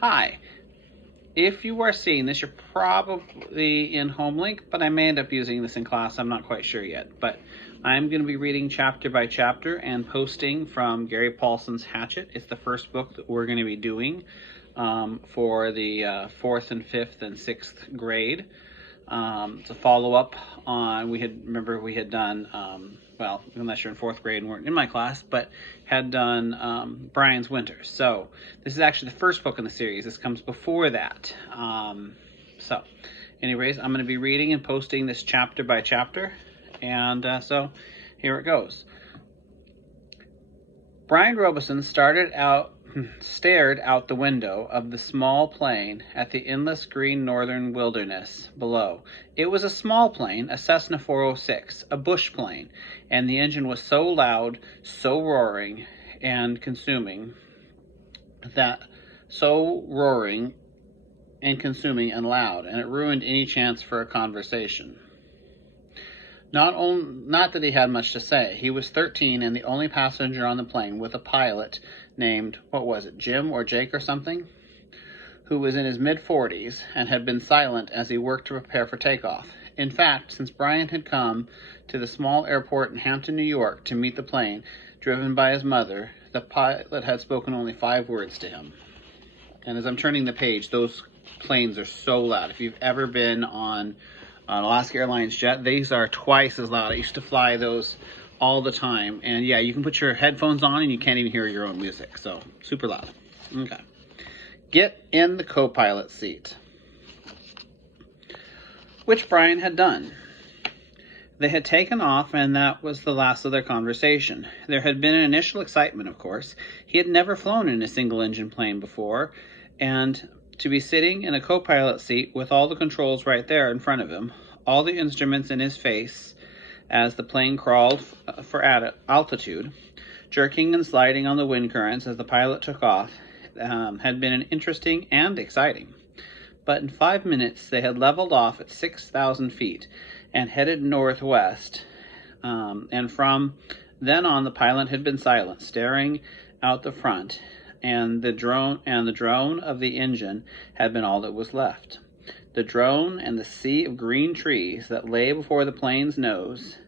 Hi. If you are seeing this, you're probably in HomeLink, but I may end up using this in class. I'm not quite sure yet. But I'm going to be reading chapter by chapter and posting from Gary Paulson's Hatchet. It's the first book that we're going to be doing for the 4th and 5th and 6th grade. It's a follow-up on, we had done, well, unless you're in 4th grade and weren't in my class, but had done Brian's Winters. So this is actually the first book in the series. This comes before that. So anyways, I'm going to be reading and posting this chapter by chapter. And so here it goes. Brian Robeson stared out the window of the small plane at the endless green northern wilderness below. It was a small plane, a Cessna 406, a bush plane, and the engine was so loud, so roaring and consuming and loud, and it ruined any chance for a conversation. Not that he had much to say. He was 13 and the only passenger on the plane, with a pilot named, what was it, Jim or Jake or something, who was in his mid-40s and had been silent as he worked to prepare for takeoff. In fact, since Brian had come to the small airport in Hampton, New York to meet the plane, driven by his mother, the pilot had spoken only 5 words to him. And as I'm turning the page, those planes are so loud. If you've ever been on an Alaska Airlines jet, these are twice as loud. I used to fly those all the time, and yeah, you can put your headphones on and you can't even hear your own music, so super loud. Okay, get in the co-pilot seat, which Brian had done. They had taken off, and that was the last of their conversation. There had been an initial excitement, of course. He had never flown in a single-engine plane before, and to be sitting in a co-pilot seat with all the controls right there in front of him, all the instruments in his face as the plane crawled for altitude, jerking and sliding on the wind currents as the pilot took off, had been interesting and exciting. But in 5 minutes, they had leveled off at 6,000 feet and headed northwest. And from then on, the pilot had been silent, staring out the front, and the drone of the engine had been all that was left. The drone and the sea of green trees that lay before the plane's nose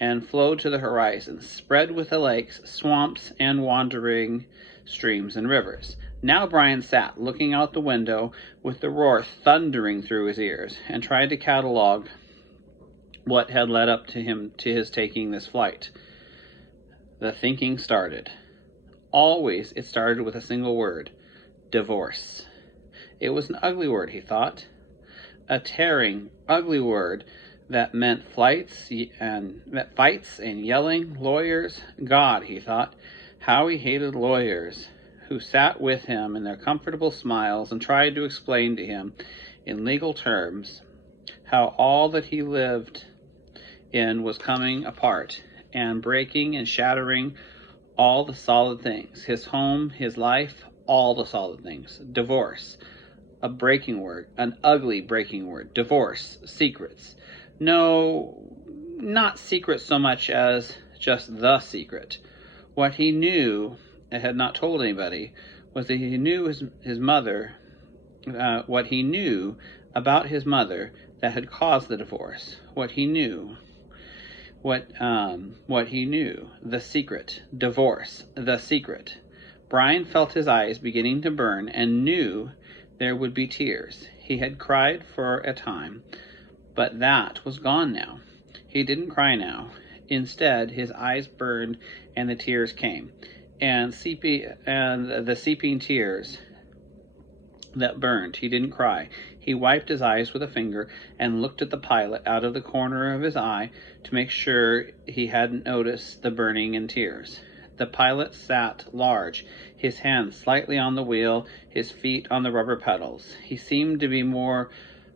and flowed to the horizon, spread with the lakes, swamps, and wandering streams and rivers. Now Brian sat, looking out the window with the roar thundering through his ears, and tried to catalog what had led up to his taking this flight. The thinking started. Always it started with a single word: divorce. It was an ugly word, he thought. A tearing, ugly word that meant fights and yelling, lawyers. God, he thought, how he hated lawyers who sat with him in their comfortable smiles and tried to explain to him in legal terms how all that he lived in was coming apart and breaking and shattering all the solid things. His home, his life, all the solid things. Divorce. A breaking word. An ugly breaking word. Divorce. Secrets. No, not secrets so much as just the secret. What he knew and had not told anybody was that he knew his mother, what he knew about his mother that had caused the divorce. What he knew, the secret, divorce, the secret. Brian felt his eyes beginning to burn and knew there would be tears. He had cried for a time, but that was gone now. He didn't cry now. Instead, his eyes burned and the tears came, and the seeping tears that burned. He didn't cry. He wiped his eyes with a finger and looked at the pilot out of the corner of his eye to make sure he hadn't noticed the burning and tears. The pilot sat large, his hands slightly on the wheel, his feet on the rubber pedals. He seemed to be more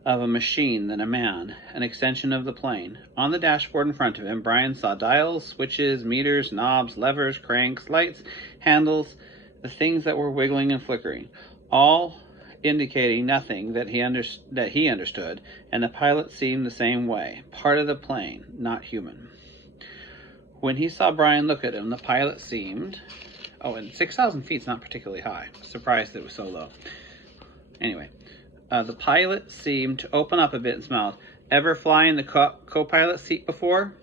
of a machine than a man, an extension of the plane. On the dashboard in front of him, Brian saw dials, switches, meters, knobs, levers, cranks, lights, handles, the things that were wiggling and flickering, all indicating nothing that he understood, and the pilot seemed the same way, part of the plane, not human. When he saw Brian look at him, the pilot seemed, and 6,000 feet's not particularly high. Surprised that it was so low. Anyway, the pilot seemed to open up a bit and smiled. Ever fly in the co-pilot seat before?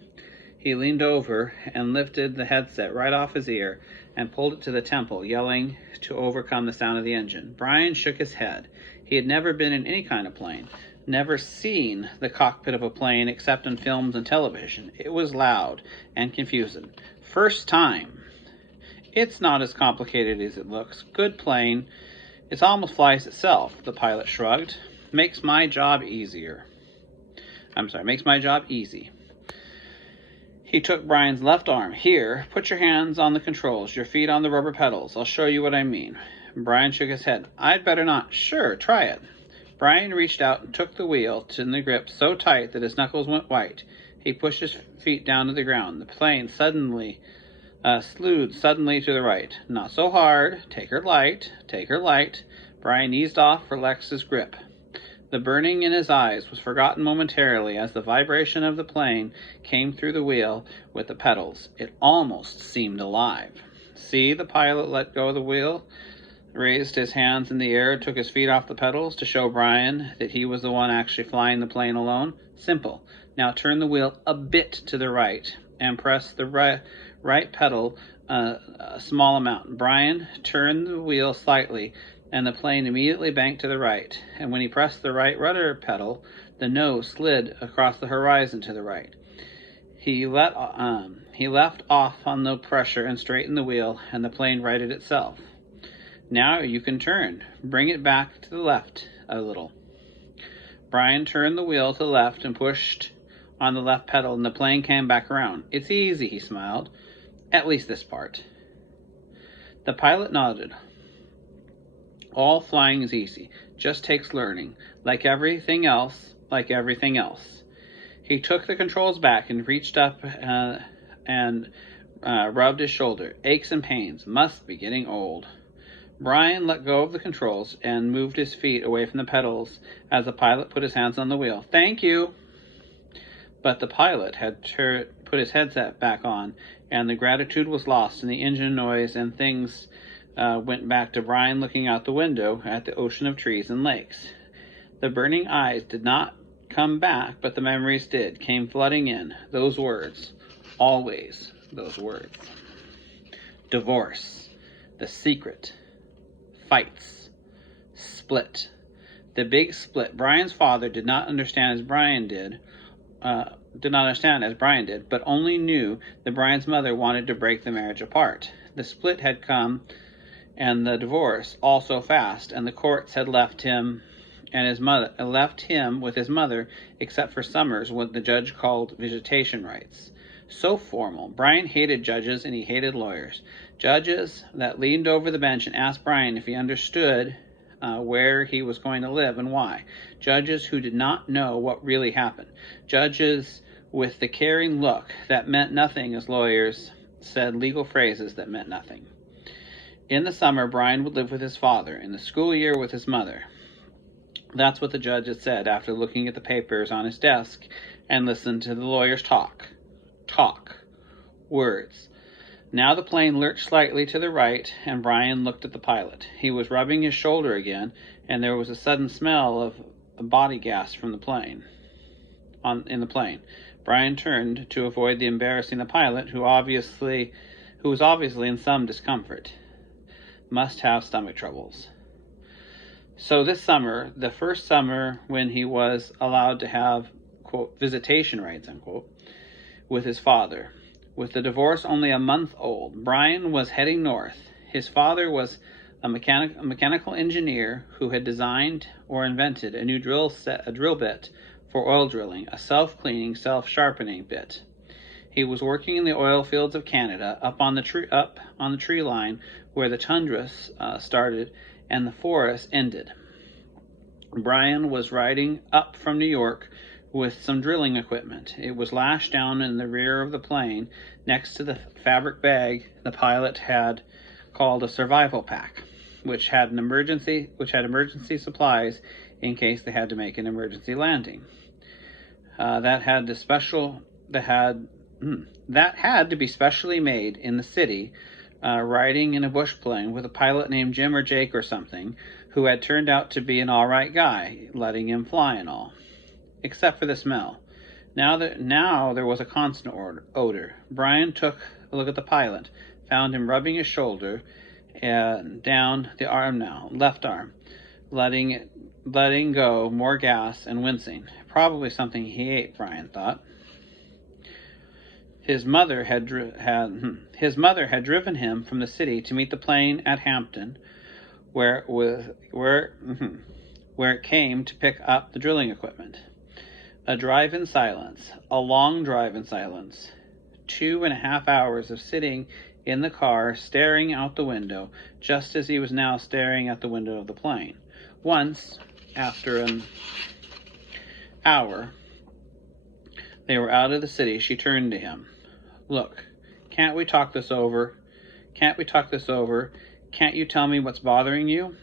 He leaned over and lifted the headset right off his ear and pulled it to the temple, yelling to overcome the sound of the engine. Brian shook his head. He had never been in any kind of plane, never seen the cockpit of a plane except in films and television. It was loud and confusing. First time. It's not as complicated as it looks. Good plane. It almost flies itself, the pilot shrugged. Makes my job easy. He took Brian's left arm. Here, put your hands on the controls, your feet on the rubber pedals. I'll show you what I mean. Brian shook his head. I'd better not. Sure, try it. Brian reached out and took the wheel in the grip so tight that his knuckles went white. He pushed his feet down to the ground. The plane slewed suddenly to the right. Not so hard. Take her light. Take her light. Brian eased off, relaxed his grip. The burning in his eyes was forgotten momentarily as the vibration of the plane came through the wheel with the pedals. It almost seemed alive. See, the pilot let go of the wheel, raised his hands in the air, took his feet off the pedals to show Brian that he was the one actually flying the plane alone. Simple. Now turn the wheel a bit to the right and press the right pedal a small amount. Brian turned the wheel slightly, and the plane immediately banked to the right. And when he pressed the right rudder pedal, the nose slid across the horizon to the right. He left off on the pressure and straightened the wheel, and the plane righted itself. Now you can turn. Bring it back to the left a little. Brian turned the wheel to the left and pushed on the left pedal, and the plane came back around. It's easy, he smiled. At least this part. The pilot nodded. All flying is easy. Just takes learning. Like everything else. He took the controls back and reached up and rubbed his shoulder. Aches and pains. Must be getting old. Brian let go of the controls and moved his feet away from the pedals as the pilot put his hands on the wheel. Thank you. But the pilot had put his headset back on, and the gratitude was lost in the engine noise, and things went back to Brian looking out the window at the ocean of trees and lakes. The burning eyes did not come back, but the memories came flooding in. Those words. Always those words. Divorce. The secret. Fights. Split. The big split. Brian's father did not understand as Brian did, but only knew that Brian's mother wanted to break the marriage apart. The split had come, and the divorce all so fast, and the courts had left him with his mother, except for summers, what the judge called visitation rights. So formal. Brian hated judges, and he hated lawyers. Judges that leaned over the bench and asked Brian if he understood where he was going to live and why. Judges who did not know what really happened. Judges with the caring look that meant nothing as lawyers said legal phrases that meant nothing. In the summer, Brian would live with his father. In the school year, with his mother. That's what the judge had said after looking at the papers on his desk and listened to the lawyers talk. Words. Now the plane lurched slightly to the right, and Brian looked at the pilot. He was rubbing his shoulder again, and there was a sudden smell of body gas from the plane. In the plane, Brian turned to avoid embarrassing the pilot, who was obviously in some discomfort. Must have stomach troubles. So this summer, the first summer when he was allowed to have, quote, visitation rights, unquote, with his father. With the divorce only a month old, Brian was heading north. His father was a mechanical engineer who had designed or invented a new drill bit for oil drilling, a self-cleaning, self-sharpening bit. He was working in the oil fields of Canada, up on the tree line where the tundra started and the forest ended. Brian was riding up from New York with some drilling equipment. It was lashed down in the rear of the plane next to the fabric bag the pilot had called a survival pack, which had emergency supplies in case they had to make an emergency landing. That had to be specially made in the city riding in a bush plane with a pilot named Jim or Jake or something, who had turned out to be an all right guy, letting him fly and all. Except for the smell. Now there was a constant odor. Brian took a look at the pilot, found him rubbing his shoulder and down the arm now, left arm, letting go more gas and wincing. Probably something he ate, Brian thought. His mother had driven him from the city to meet the plane at Hampton, where it came to pick up the drilling equipment. A drive in silence, a long drive in silence. 2.5 hours of sitting in the car, staring out the window, just as he was now staring at the window of the plane. Once, after an hour, they were out of the city, she turned to him. Look, can't we talk this over? Can't we talk this over? Can't you tell me what's bothering you?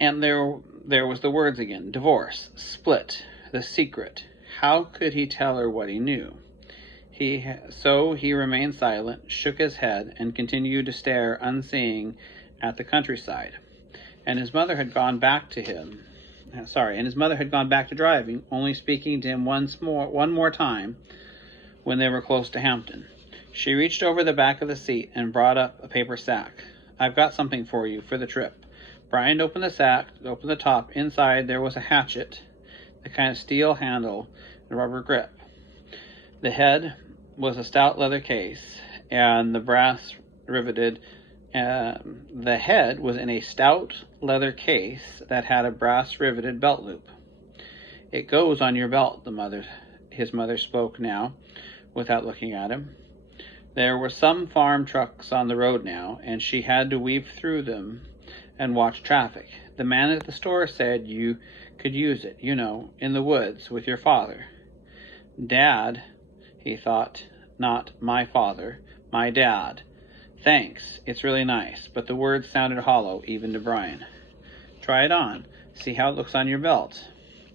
And there was the words again. Divorce, split, the secret. How could he tell her what he knew? So he remained silent, shook his head, and continued to stare unseeing at the countryside. And his mother had gone back to driving, only speaking to him one more time when they were close to Hampton. She reached over the back of the seat and brought up a paper sack. I've got something for you for the trip. Brian opened the sack, opened the top. Inside there was a hatchet, the kind of steel handle and rubber grip. The head was a stout leather case, and the brass riveted. The head was in a stout leather case that had a brass riveted belt loop. It goes on your belt, his mother spoke now, without looking at him. There were some farm trucks on the road now, and she had to weave through them and watch traffic. The man at the store said you could use it, in the woods with your father. Dad, he thought, not my father, my dad. Thanks, it's really nice, but the words sounded hollow even to Brian. Try it on, see how it looks on your belt.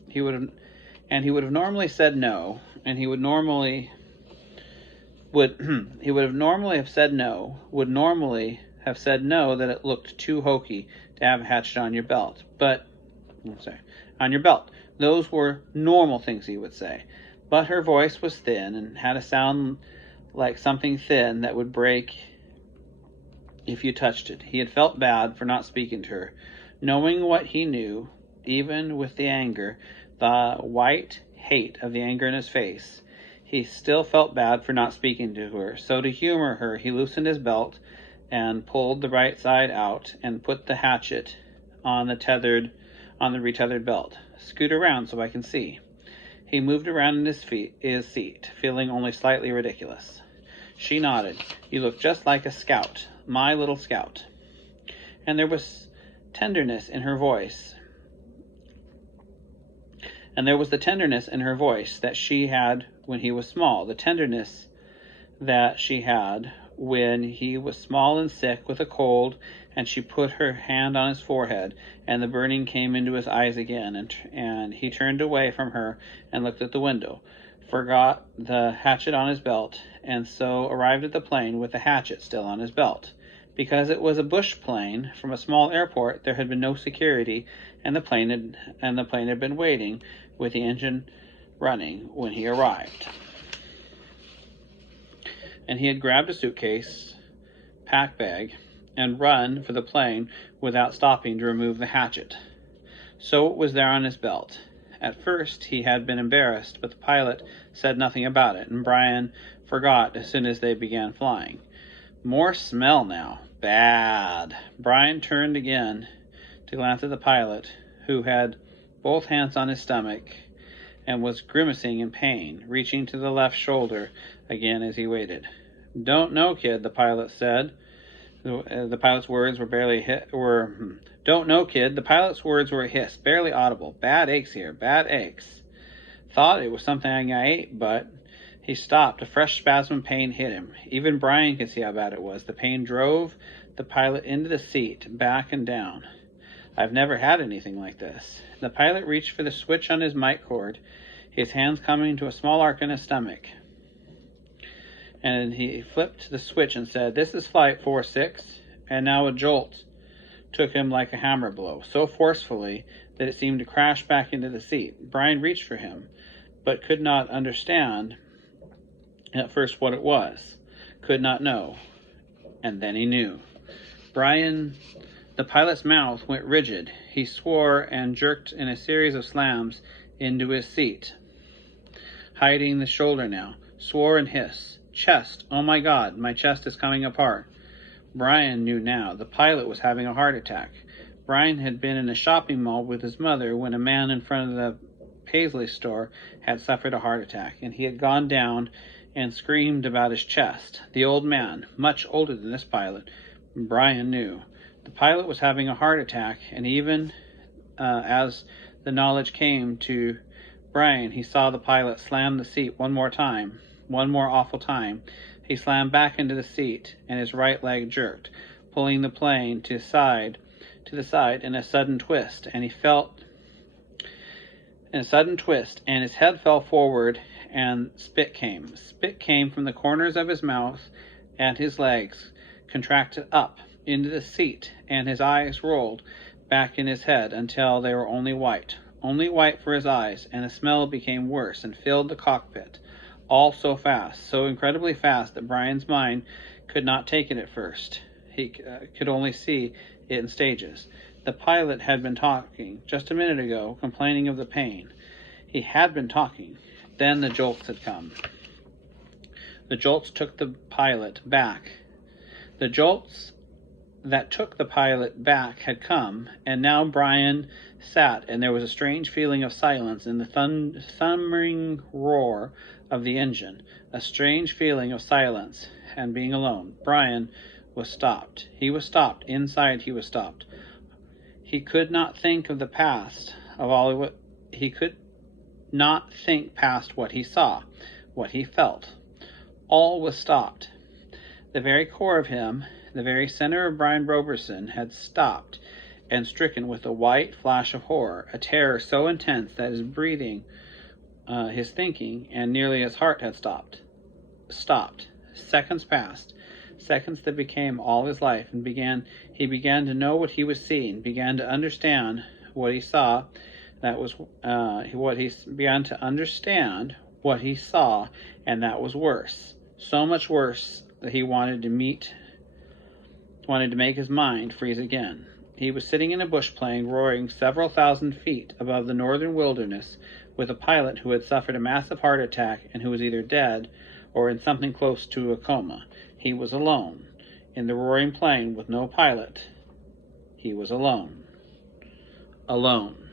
He would have normally said no, and would normally have said no, that it looked too hokey to have a hatchet on your belt. On your belt. Those were normal things, he would say. But her voice was thin and had a sound like something thin that would break if you touched it. He had felt bad for not speaking to her. Knowing what he knew, even with the anger, the white hate of the anger in his face, he still felt bad for not speaking to her. So to humor her, he loosened his belt and pulled the right side out and put the hatchet on the retethered belt. Scoot around so I can see. He moved around in his seat, feeling only slightly ridiculous. She nodded. You look just like a scout, my little scout. And there was tenderness in her voice. And there was the tenderness in her voice that she had when he was small, the tenderness that she had when he was small and sick with a cold, and she put her hand on his forehead, and the burning came into his eyes again, and he turned away from her and looked at the window, forgot the hatchet on his belt, and so arrived at the plane with the hatchet still on his belt. Because it was a bush plane from a small airport, there had been no security, and the plane had been waiting with the engine running when he arrived. And he had grabbed a suitcase, pack bag, and run for the plane without stopping to remove the hatchet. So it was there on his belt. At first he had been embarrassed, but the pilot said nothing about it, and Brian forgot as soon as they began flying. More smell now. Bad. Brian turned again to glance at the pilot, who had both hands on his stomach and was grimacing in pain, reaching to the left shoulder again as he waited. Don't know, kid, the pilot said. The pilot's words Don't know, kid. The pilot's words were a hiss, barely audible. Bad aches here. Bad aches. Thought it was something I ate, but... He stopped. A fresh spasm of pain hit him. Even Brian could see how bad it was. The pain drove the pilot into the seat, back and down. I've never had anything like this. The pilot reached for the switch on his mic cord, his hands coming to a small arc in his stomach. And he flipped the switch and said, "This is Flight 46." And now a jolt took him like a hammer blow, so forcefully that it seemed to crash back into the seat. Brian reached for him, but could not understand at first what it was, could not know, and then he knew. The pilot's mouth went rigid. He swore and jerked in a series of slams into his seat, hiding the shoulder now. Swore and hissed. Chest. Oh my God, my chest is coming apart. Brian knew now. The pilot was having a heart attack. Brian had been in a shopping mall with his mother when a man in front of the Paisley store had suffered a heart attack, and he had gone down and screamed about his chest. The old man, much older than this pilot, Brian knew. The pilot was having a heart attack, and even as the knowledge came to Brian, he saw the pilot slam the seat one more awful time. He slammed back into the seat, and his right leg jerked, pulling the plane to the side in a sudden twist, and his head fell forward, and spit came. Spit came from the corners of his mouth, and his legs contracted up into the seat, and his eyes rolled back in his head until they were only white for his eyes, and the smell became worse and filled the cockpit. All so fast, so incredibly fast that Brian's mind could not take it at first. He could only see it in stages. The pilot had been talking just a minute ago, complaining of the pain. He had been talking. Then the jolts had come. The jolts took the pilot back. The jolts that took the pilot back had come, and now Brian sat, and there was a strange feeling of silence in the thundering roar of the engine, a strange feeling of silence and being alone. Brian was stopped. He was stopped. Inside he was stopped. He could not think of the past, he could not think past what he saw, what he felt. All was stopped. The very core of him, the very center of Brian Roberson, had stopped and stricken with a white flash of horror, a terror so intense that his breathing, his thinking, and nearly his heart had stopped. Seconds passed, seconds that became all his life, and he began to know what he was seeing, began to understand what he saw. Began to understand what he saw, and that was worse, so much worse that he wanted to make his mind freeze again. He was sitting in a bush plane roaring several thousand feet above the northern wilderness with a pilot who had suffered a massive heart attack and who was either dead or in something close to a coma. He was alone in the roaring plane with no pilot. He was alone. Alone.